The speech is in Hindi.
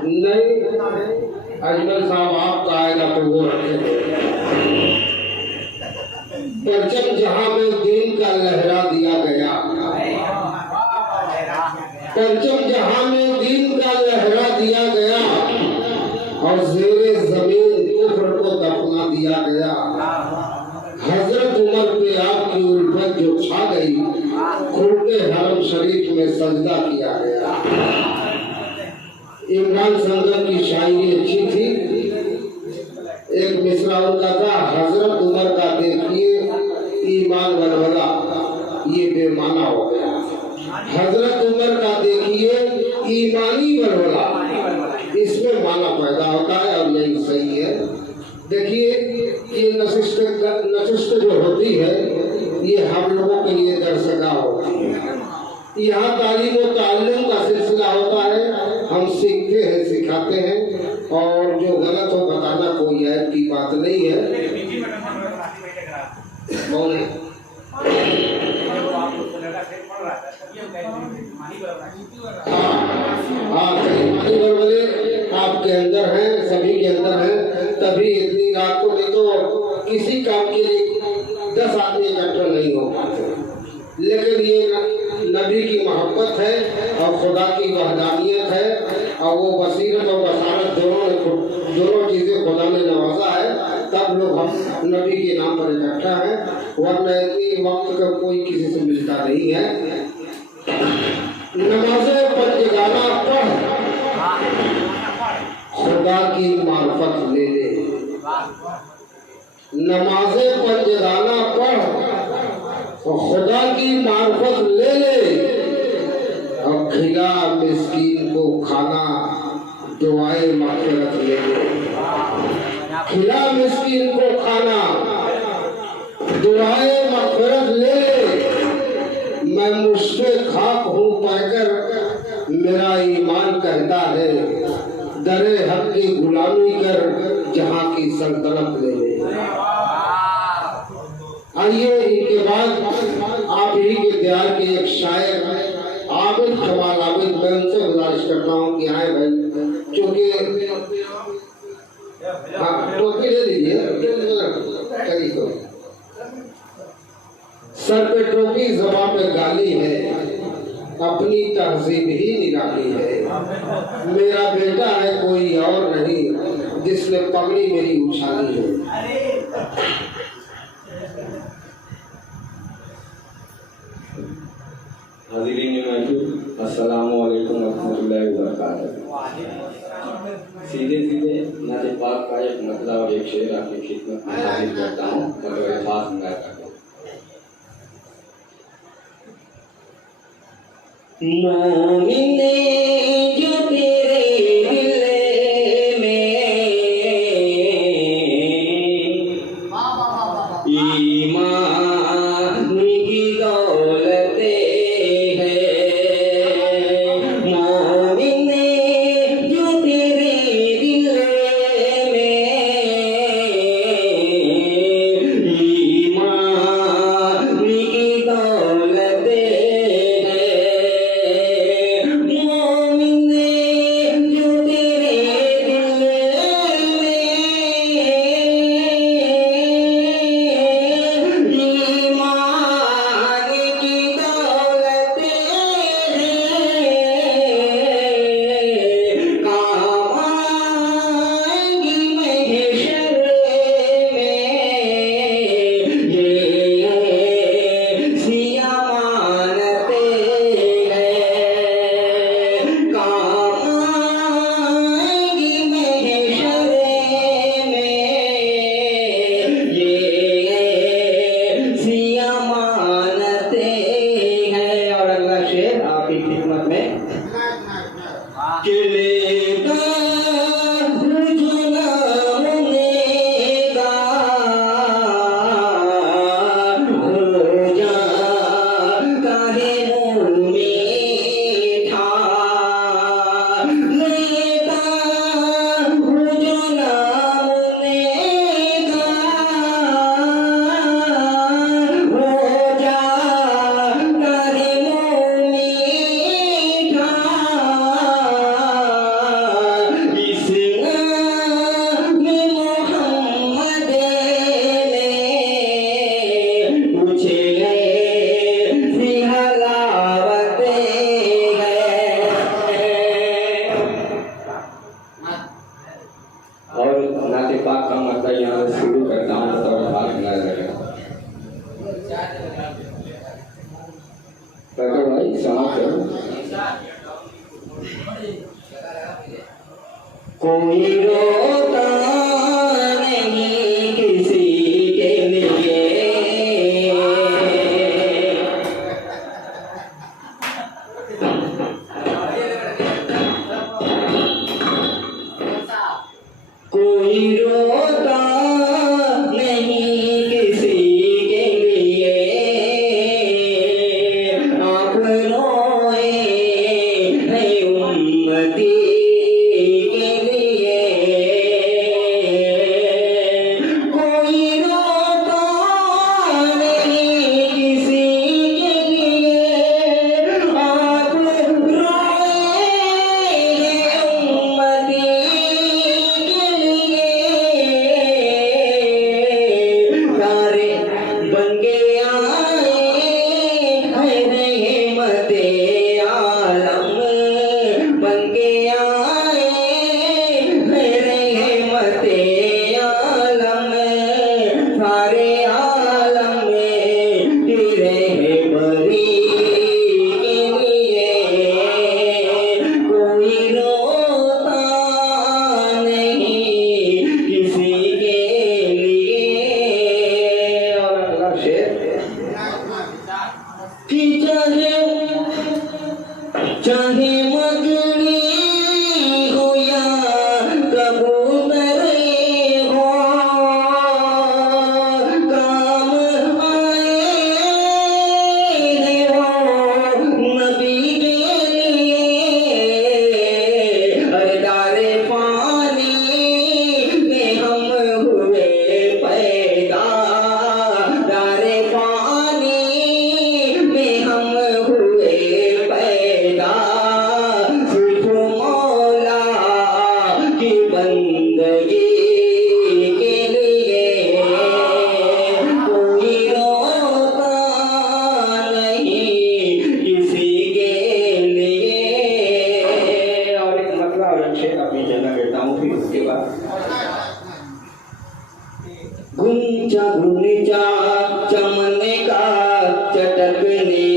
नहीं अजमल साहब आपका आएगा तो वो रखेंगे। परचम जहां में दीन का लहरा दिया गया, परचम जहां में दीन का लहरा दिया गया और ज़ेरे ज़मीन कुफ्र को दफना दिया गया। हजरत उमर पे आपकी उल्फत जो छा गई, खुलके हरम शरीफ में सजदा किया गया। इमरान संगम की शायरी अच्छी थी। एक मिसरा उनका था, हजरत उमर का देखिए ईमान वलवला ये बेमाना हो गया। हजरत उमर का देखिए ईमानी वलवला, इसमें माना पैदा होता है और यही सही है। देखिए ये नशिस्त जो होती है ये हम लोगों के लिए दरसगा होती है। यहाँ तालीम और ताल्लुम का सिलसिला होता है, हम सीखते हैं सिखाते हैं, और जो गलत हो बताना कोई ऐप की बात नहीं है। कौन है? आपके अंदर है, सभी के अंदर है, तभी इतनी रात को, नहीं तो किसी काम के लिए 10 आदमी इकट्ठा नहीं हो पाते। लेकिन ये नबी की मोहब्बत है और खुदा की वहदानियत है, और वो बसीरत और बसारत दोनों चीजें खुदा ने नवाजा है, तब लोग हम नबी के नाम पर इकट्ठा है। वरना इतनी वक्त का कोई किसी से मिलता नहीं है। नमाज़े पंजगाना पढ़, खुदा की मार्फत ले ले। नमाज़े पंजगाना पढ़, खुदा की मार्फत ले ले, और खिला मिस्कीन को खाना, दुआए मग़फ़िरत ले ले। खिला मिस्कीन को खाना, दुआए मग़फ़िरत ले ले। मैं मुझसे खाक हूँ पाकर मेरा ईमान कहता है, दरे हक की गुलामी कर जहाँ की सल्तनत ले ले। आइए इनके बाद आप ही के दयाल के एक शायर आबिद कमाल आबिद, मैं उनसे गुजारिश करता हूँ कि आए भाई, क्योंकि हाँ टोपी ले लीजिए, सर पे टोपी ज़बान पे गाली है, अपनी तहजीब ही निराली है। मेरा बेटा है कोई और नहीं, जिसने पगड़ी मेरी उछाली है। हाज़िरीन महफिल, अस्सलामु अलैकुम रहमतुल्लाहि व बरकातहू। सीधे नाते पाक का एक मतलब और एक शेर आपकी खिदमत में हाजिर करता हूँ, बतौर खास मुलाकात। मोमिने जो तेरे दिल में ईमान की दौलत है, मोमिने जो तेरे दिल में ईमान की दौलत है। कोई रोता नहीं किसी के लिए। कोई रोता नहीं किसी के लिए, आप रोए हैं उम्मती के लिए। कोई रोता नहीं किसी के लिए, आप रोए हैं उम्मती के लिए। तारे बन के आए हैं रहमते आलम, बन के आए हैं रहमते आलम। सारे आलम में रहबरी के लिए। कोई रोता नहीं किसी के लिए। और अगला शेर कि चाहे मगनी हो या कबूतर हो, काम आए हो नबी के लिए। दारे पानी में हम हुए पैदा, दारे पानी में हम हुए पैदा। सिर्फ मौला की बंदगी के लिए। कोई रोता नहीं किसी के लिए। और एक मतलब और शेर अपनी जगह लेता हूँ, फिर उसके बाद गुंजा गुंजा चमन का चटकने